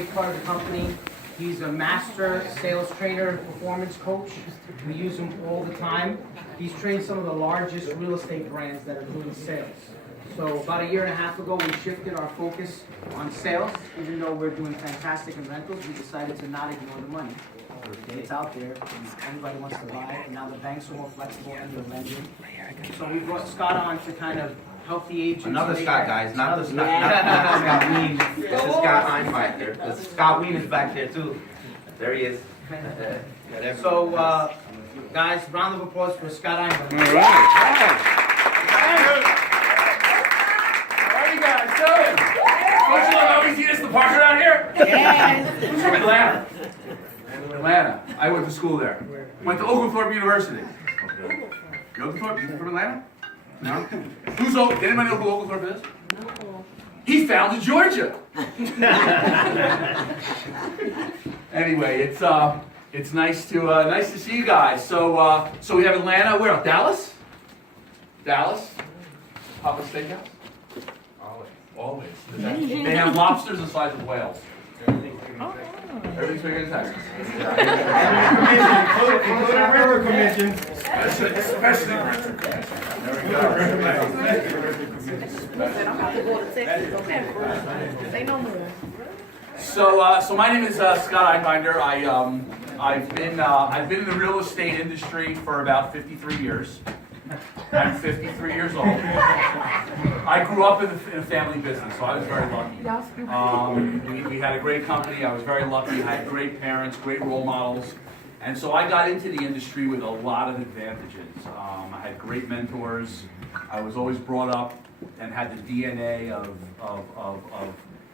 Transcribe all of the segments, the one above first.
Part of the company. He's a master sales trainer and performance coach. We use him all the time. He's trained some of the largest real estate brands that are doing sales. So about a year and a half ago, we shifted our focus on sales. Even though we're doing fantastic in rentals, we decided to not ignore the money. It's out there, and everybody wants to buy it, and now the banks are more flexible and they're lending. So we brought Scott on to kind of help the agents. Another Scott, guys, not the Scott, not Scott Ween. This is Scott Einbinder. This Scott Ween is back there too. There he is. So, guys, round of applause for Scott Einbinder. All right. How are you guys doing? Don't you always see this in the park around here? Yes. Who's from Atlanta? Atlanta. I went to school there. Went to Oglethorpe University. You Oglethorpe? You from Atlanta? No? Who's Oglethorpe? Did anybody know who Oglethorpe is? No. He founded Georgia. Anyway, it's nice to see you guys. So we have Atlanta. Where else? Dallas? Dallas? Papa Steakhouse? Always. They have lobsters the size of whales. Everything's bigger in Texas. Including river commissions. Especially river commissions. There we go. I'm about to go to Texas. Okay. Say no more. So my name is Scott Einbinder. I've been in the real estate industry for about 53 years. I'm 53 years old. I grew up in a family business, so I was very lucky. We had a great company. I was very lucky. I had great parents, great role models. And so I got into the industry with a lot of advantages. I had great mentors. I was always brought up and had the DNA of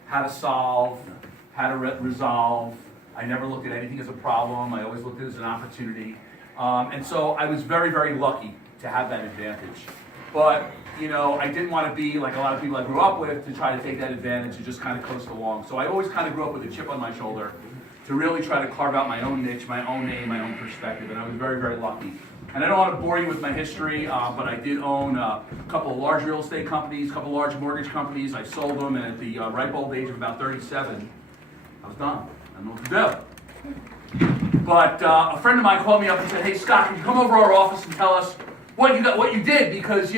how to solve, how to resolve. I never looked at anything as a problem. I always looked at it as an opportunity. And so I was very, very lucky to have that advantage. But, I didn't want to be like a lot of people I grew up with to try to take that advantage and just kind of coast along. So I always kind of grew up with a chip on my shoulder to really try to carve out my own niche, my own name, my own perspective. And I was very, very lucky. And I don't want to bore you with my history, but I did own a couple of large real estate companies, a couple of large mortgage companies. I sold them, and at the ripe old age of about 37, I was done. I didn't know what to do. But a friend of mine called me up and said, "Hey, Scott, can you come over to our office and tell us what you did? Because,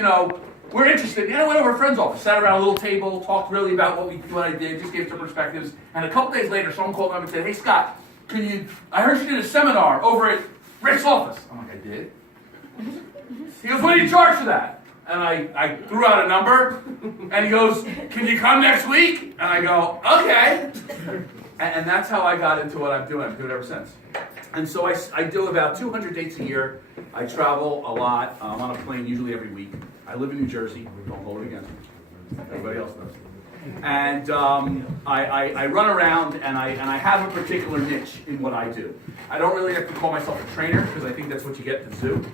we're interested." And I went over to a friend's office, sat around a little table, talked really about what I did, just gave some perspectives. And a couple days later, someone called me up and said, "Hey, Scott, I heard you did a seminar over at Rick's office." I'm like, "I did?" He goes, "What do you charge for that?" And I threw out a number, and he goes, "Can you come next week?" And I go, "Okay." And that's how I got into what I'm doing. I've been doing it ever since. And so I do about 200 dates a year. I travel a lot. I'm on a plane usually every week. I live in New Jersey. Don't hold it against me. Everybody else does. And I run around, and I have a particular niche in what I do. I don't really have to call myself a trainer, because I think that's what you get at the zoo.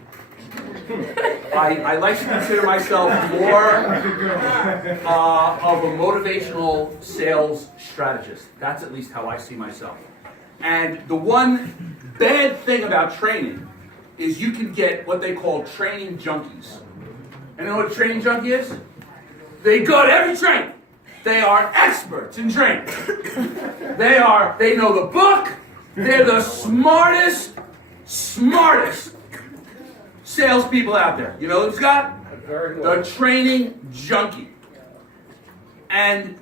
I like to consider myself more of a motivational sales strategist. That's at least how I see myself. And the one bad thing about training is you can get what they call training junkies. And you know what a training junkie is? They go to every training. They are experts in training. They know the book. They're the smartest salespeople out there. You know them, Scott? The training junkie. And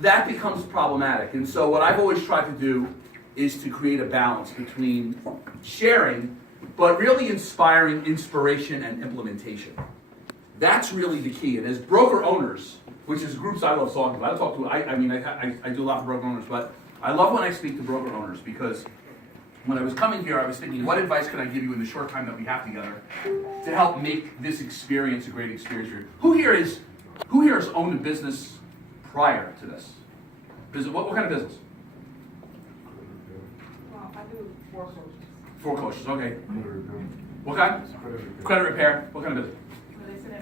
that becomes problematic. And so what I've always tried to do is to create a balance between sharing, but really inspiring inspiration and implementation. That's really the key. And as broker owners, which is groups I love talking to, I do a lot of broker owners, but I love when I speak to broker owners, because when I was coming here, I was thinking, what advice can I give you in the short time that we have together to help make this experience a great experience for you? Who here has owned a business prior to this? What kind of business? I do foreclosures. Foreclosures, okay. What kind? Credit repair. What kind of business? It's an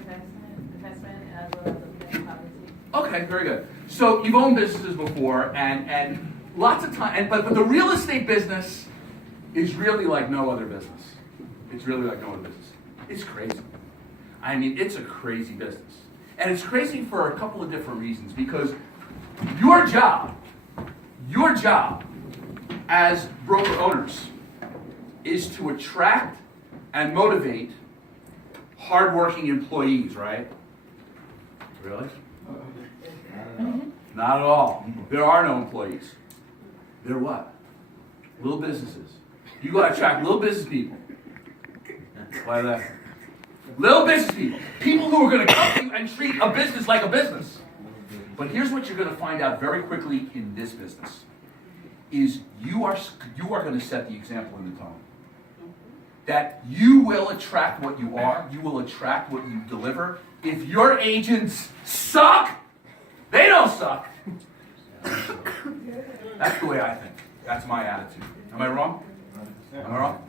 investment as well as a property. Okay, very good. So you've owned businesses before, and lots of time, but the real estate business is really like no other business. It's really like no other business. It's crazy. I mean, it's a crazy business. And it's crazy for a couple of different reasons, because your job Your job as broker owners is to attract and motivate hardworking employees, right? Really? Not at all. There are no employees. They're what? Little businesses. You got to attract little business people. Why that? Little business people. People who are going to come to you and treat a business like a business. But here's what you're going to find out very quickly in this business. Is you are going to set the example in the tone. That you will attract what you are. You will attract what you deliver. If your agents suck, they don't suck. That's the way I think. That's my attitude. Am I wrong? Am I wrong?